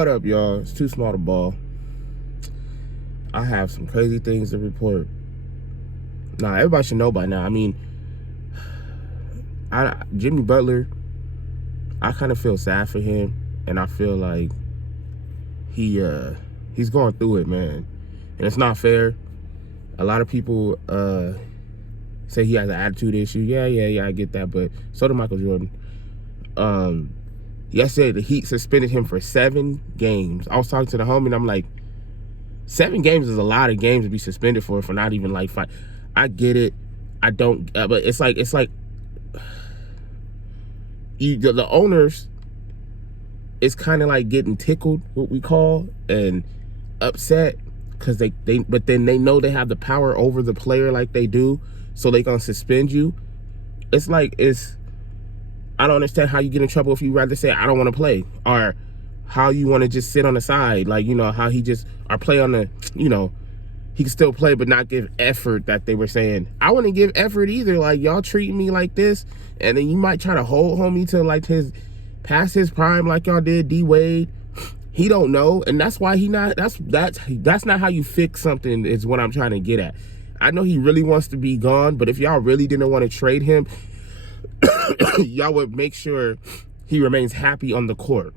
What up, y'all? It's too small to ball. I have some crazy things to report. Nah, everybody should know by now. I mean, Jimmy Butler, I kind of feel sad for him, and I feel like he's going through it, man. And it's not fair. A lot of people say he has an attitude issue. Yeah, I get that, but so did Michael Jordan. Yesterday, the Heat suspended him for 7 games. I was talking to the homie, and I'm like, 7 games is a lot of games to be suspended for not even like 5. I get it. I don't, but it's like the owners, it's kind of like getting tickled, what we call, and upset because but then they know they have the power over the player like they do, so they gonna suspend you. I don't understand how you get in trouble if you rather say I don't want to play, or how you want to just sit on the side, like, you know, how he just, or play on the, you know, he can still play but not give effort that they were saying. I wouldn't give effort either. Like, y'all treating me like this, and then you might try to hold homie to like past his prime like y'all did D Wade. He don't know, and that's why that's not how you fix something, is what I'm trying to get at. I know he really wants to be gone, but if y'all really didn't want to trade him, y'all would make sure he remains happy on the court.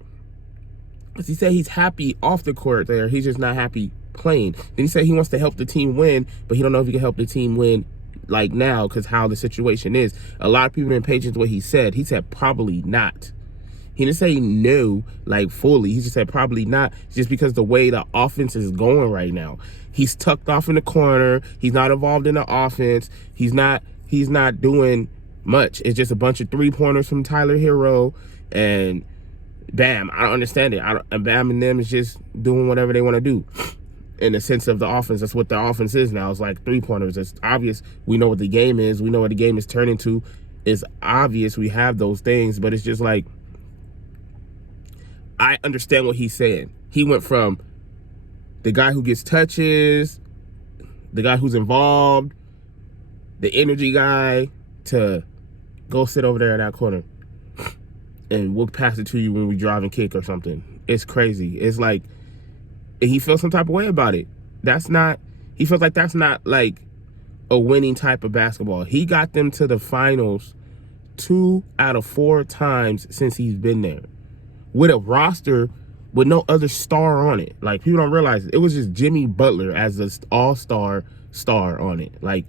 Because he said he's happy off the court there. He's just not happy playing. Then he said he wants to help the team win, but he don't know if he can help the team win like now because how the situation is. A lot of people didn't pay attention to what he said. He said probably not. He didn't say no, like fully. He just said probably not, just because the way the offense is going right now. He's tucked off in the corner. He's not involved in the offense. He's not doing much. It's just a bunch of 3-pointers from Tyler Hero, and Bam, I don't understand it. And Bam and them is just doing whatever they want to do. In the sense of the offense, that's what the offense is now. It's like 3-pointers. It's obvious. We know what the game is. We know what the game is turning to. It's obvious we have those things, but it's just like, I understand what he's saying. He went from the guy who gets touches, the guy who's involved, the energy guy, to go sit over there in that corner and we'll pass it to you when we drive and kick or something. It's crazy. It's like, he feels some type of way about it. He feels like that's not like a winning type of basketball. He got them to the finals 2 out of 4 times since he's been there, with a roster with no other star on it. Like, people don't realize it was just Jimmy Butler as an all-star star on it. Like,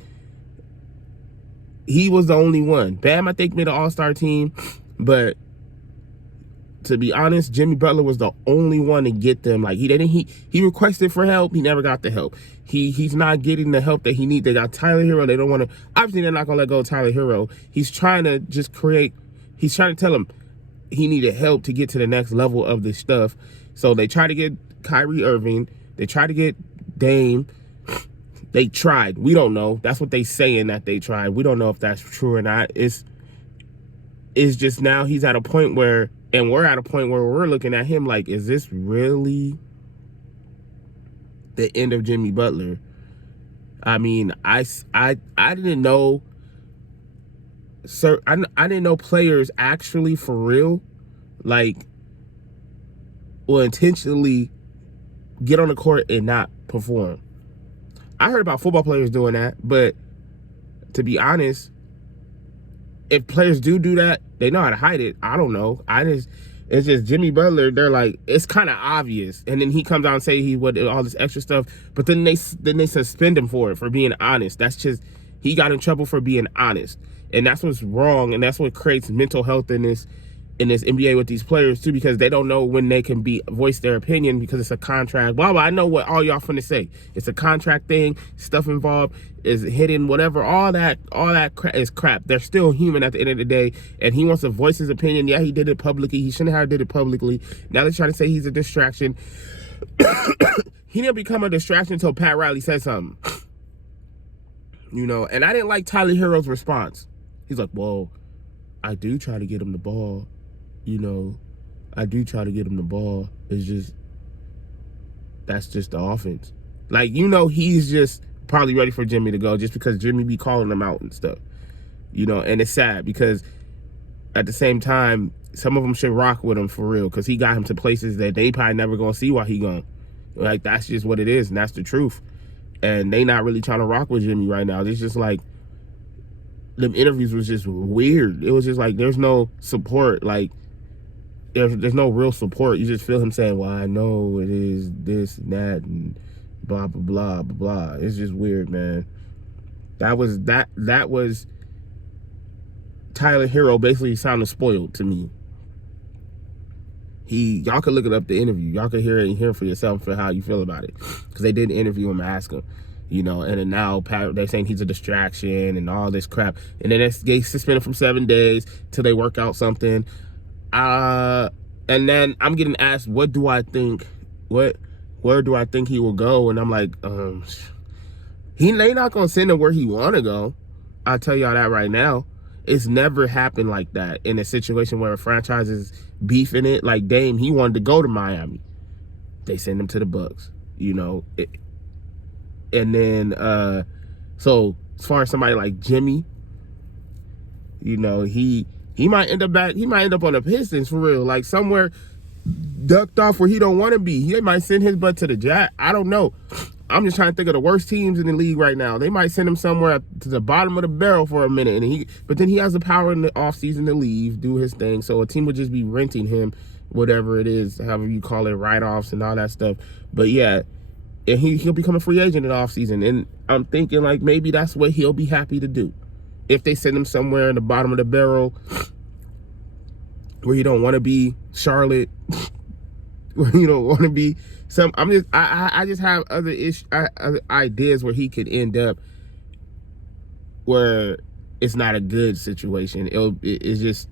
he was the only one. Bam, I think, made an all-star team, but to be honest, Jimmy Butler was the only one to get them. Like, he requested for help. He never got the help. He's not getting the help that he needs. They got Tyler Hero. They don't want to, obviously they're not going to let go of Tyler Hero. He's trying to just he's trying to tell him he needed help to get to the next level of this stuff. So they try to get Kyrie Irving. They try to get Dame. They tried. We don't know. That's what they saying, that they tried. We don't know if that's true or not. It's just now he's at a point where, and we're at a point where we're looking at him like, is this really the end of Jimmy Butler? I mean, I didn't know, sir. I didn't know players actually, for real, like, will intentionally get on the court and not perform. I heard about football players doing that, but to be honest, if players do that, they know how to hide it. I don't know. It's just Jimmy Butler. They're like, it's kind of obvious, and then he comes out and say he would all this extra stuff, but then they suspend him for being honest. That's just, he got in trouble for being honest, and that's what's wrong, and that's what creates mental health in this NBA with these players too, because they don't know when they can voice their opinion because it's a contract. Blah blah. I know what all y'all finna say. It's a contract thing. Stuff involved is hidden. Whatever. All that is crap. They're still human at the end of the day, and he wants to voice his opinion. Yeah, he did it publicly. He shouldn't have did it publicly. Now they're trying to say he's a distraction. He didn't become a distraction until Pat Riley said something. You know, and I didn't like Tyler Hero's response. He's like, well, I do try to get him the ball. You know, I do try to get him the ball. It's just, that's just the offense. Like, you know, he's just probably ready for Jimmy to go just because Jimmy be calling him out and stuff. You know, and it's sad because at the same time, some of them should rock with him for real, because he got him to places that they probably never gonna see while he gone. Like, that's just what it is, and that's the truth. And they not really trying to rock with Jimmy right now. It's just like, them interviews was just weird. It was just like, there's no support. Like, there's no real support. You just feel him saying, well, I know it is this and that and blah, blah, blah, blah, blah. It's just weird, man. That was Tyler Hero basically sounded spoiled to me. Y'all could look it up, the interview. Y'all could hear it and hear for yourself for how you feel about it. Because they did interview him and ask him, you know, and then now they're saying he's a distraction and all this crap. And then they suspended from 7 days till they work out something. And then I'm getting asked, what do I think? Where do I think he will go? And I'm like, they not gonna send him where he wanna go. I'll tell y'all that right now. It's never happened like that in a situation where a franchise is beefing it. Like Dame, he wanted to go to Miami. They send him to the Bucks, you know. And then, so as far as somebody like Jimmy, you know, he might end up on the Pistons for real, like somewhere ducked off where he don't want to be. He might send his butt to the Jazz. I don't know. I'm just trying to think of the worst teams in the league right now. They might send him somewhere to the bottom of the barrel for a minute, but then he has the power in the offseason to leave, do his thing. So a team would just be renting him, whatever it is, however you call it, write-offs and all that stuff. But yeah, and he'll become a free agent in the offseason. And I'm thinking like maybe that's what he'll be happy to do. If they send him somewhere in the bottom of the barrel where you don't want to be, Charlotte, where you don't want to be. I just have other ideas where he could end up where it's not a good situation. It's just,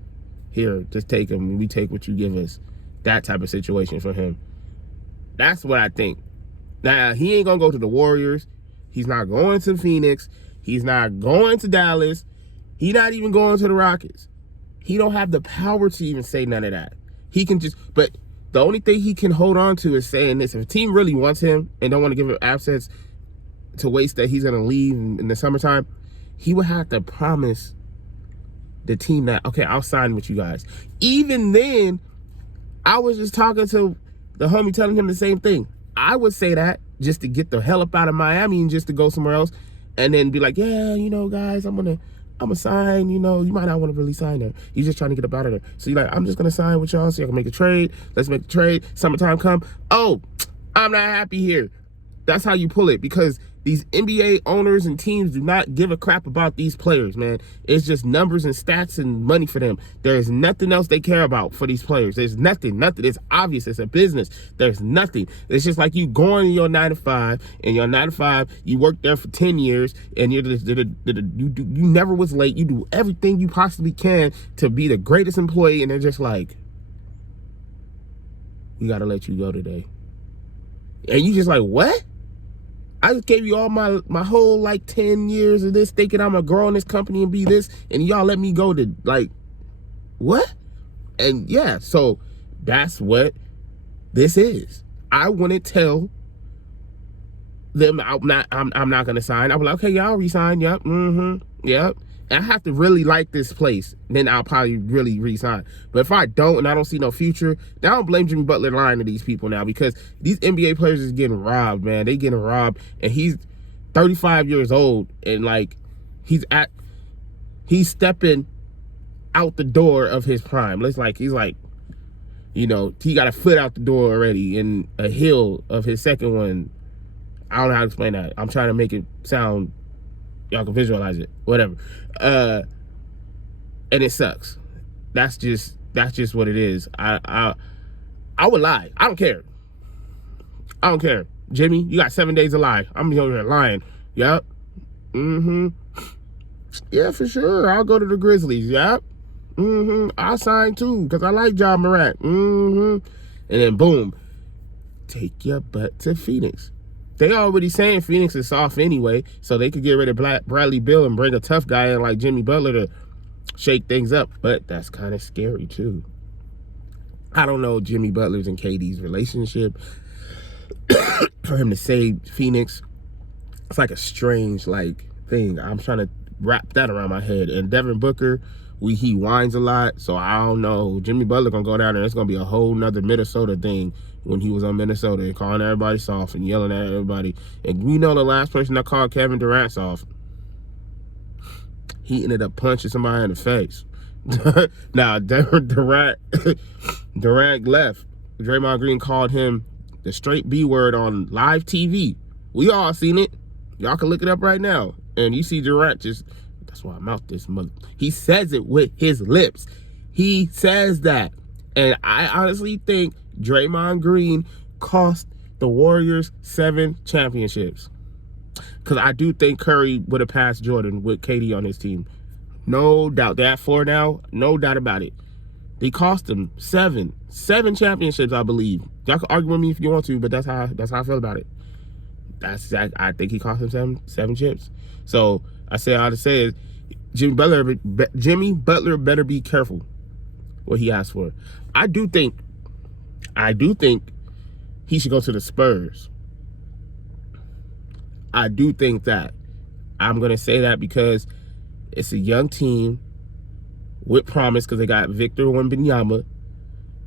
here, just take him. We take what you give us. That type of situation for him. That's what I think. Now, he ain't going to go to the Warriors. He's not going to Phoenix. He's not going to Dallas. He's not even going to the Rockets. He don't have the power to even say none of that. He can just, but the only thing he can hold on to is saying this. If a team really wants him and don't want to give him assets to waste that he's going to leave in the summertime, he would have to promise the team that, okay, I'll sign with you guys. Even then, I was just talking to the homie telling him the same thing. I would say that just to get the hell up out of Miami and just to go somewhere else and then be like, yeah, you know, guys, I'm going to sign, you know, you might not want to really sign there. You're just trying to get up out of there. So you're like, I'm just going to sign with y'all so I can make a trade. Let's make a trade. Summertime come. Oh, I'm not happy here. That's how you pull it, because these NBA owners and teams do not give a crap about these players, man. It's just numbers and stats and money for them. There's nothing else they care about for these players. There's nothing. It's obvious. It's a business. There's nothing. It's just like you going to your 9 to 5, and your 9 to 5, you work there for 10 years, and you never was late. You do everything you possibly can to be the greatest employee, and they're just like, we got to let you go today. And you just like, what? I just gave you all my whole like 10 years of this, thinking I'm gonna grow in this company and be this, and y'all let me go to, like, what? And yeah, so that's what this is. I wouldn't tell them I'm not gonna sign. I'm like, okay, y'all resign. Yep. Yep. And I have to really like this place, then I'll probably really resign. But if I don't and I don't see no future, then I don't blame Jimmy Butler lying to these people now, because these NBA players is getting robbed, man. They getting robbed, and he's 35 years old, and like he's stepping out the door of his prime. He's like, you know, he got a foot out the door already in a hill of his second one. I don't know how to explain that. I'm trying to make it sound, y'all can visualize it, whatever. And it sucks. That's just what it is. I would lie. I don't care. Jimmy, you got 7 days to lie. I'm over here lying. Yep. Yeah, for sure. I'll go to the Grizzlies. Yep. I'll sign too, because I like Ja Morant. And then boom, take your butt to Phoenix. They already saying Phoenix is soft anyway, so they could get rid of Bradley Beal and bring a tough guy in like Jimmy Butler to shake things up. But that's kind of scary too. I don't know Jimmy Butler's and KD's relationship. For him to say Phoenix, it's like a strange like thing. I'm trying to wrap that around my head. And Devin Booker, He whines a lot, so I don't know. Jimmy Butler gonna go down there. It's gonna be a whole nother Minnesota thing when he was on Minnesota and calling everybody soft and yelling at everybody. And we know the last person that called Kevin Durant soft, he ended up punching somebody in the face. Now Durant left. Draymond Green called him the straight B word on live TV. We all seen it. Y'all can look it up right now. And you see Durant just, that's why I'm out this mother. He says it with his lips. He says that. And I honestly think Draymond Green cost the Warriors 7 championships. Because I do think Curry would have passed Jordan with KD on his team. No doubt. They're at 4 now. No doubt about it. They cost him 7 championships, I believe. Y'all can argue with me if you want to, but that's how I feel about it. I think he cost him seven chips. So I say all to say is Jimmy Butler better be careful what he asks for. I do think he should go to the Spurs. I do think that. I'm gonna say that because it's a young team with promise, because they got Victor Wembanyama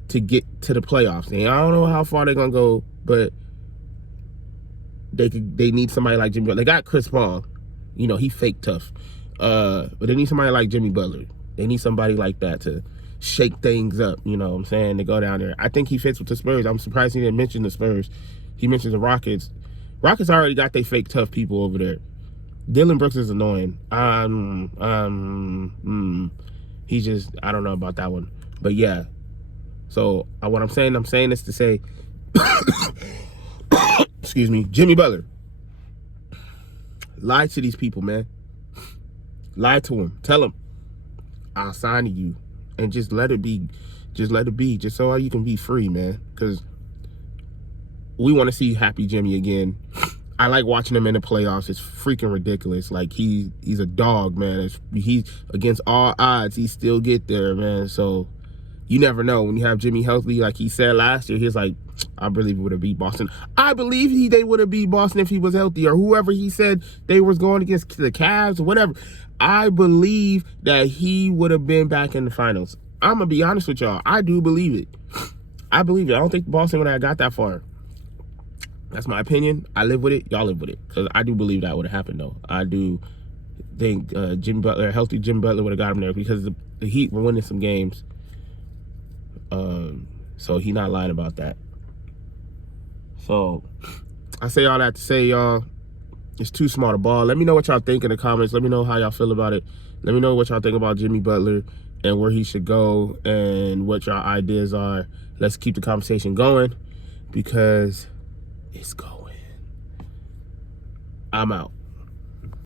to get to the playoffs. And I don't know how far they're gonna go, but they need somebody like Jimmy Butler. They got Chris Paul, you know, he fake tough, but they need somebody like Jimmy Butler. They need somebody like that to shake things up, you know what I'm saying, to go down there. I think he fits with the Spurs. I'm surprised he didn't mention the Spurs. He mentioned the Rockets. Rockets already got their fake tough people over there. Dylan Brooks is annoying. He just, I don't know about that one. But yeah. So what I'm saying this to say, excuse me, Jimmy Butler, lie to these people, man. Lie to them. Tell them, I'll sign to you. And just let it be. Just let it be. Just so you can be free, man. Because we want to see happy Jimmy again. I like watching him in the playoffs. It's freaking ridiculous. Like, he's a dog, man. He's against all odds, he still get there, man. So you never know. When you have Jimmy healthy, like he said last year, he's like, I believe he would have beat Boston. I believe they would have beat Boston if he was healthy, or whoever he said they was going against, the Cavs or whatever. I believe that he would have been back in the finals. I'm going to be honest with y'all. I do believe it. I believe it. I don't think Boston would have got that far. That's my opinion. I live with it. Y'all live with it. Because I do believe that would have happened, though. I do think Jimmy Butler, healthy Jimmy Butler, would have got him there, because the Heat were winning some games. So he not lying about that. So I say all that to say, y'all, it's too small to ball. Let me know what y'all think in the comments. Let me know how y'all feel about it. Let me know what y'all think about Jimmy Butler and where he should go and what y'all ideas are. Let's keep the conversation going, because it's going. I'm out.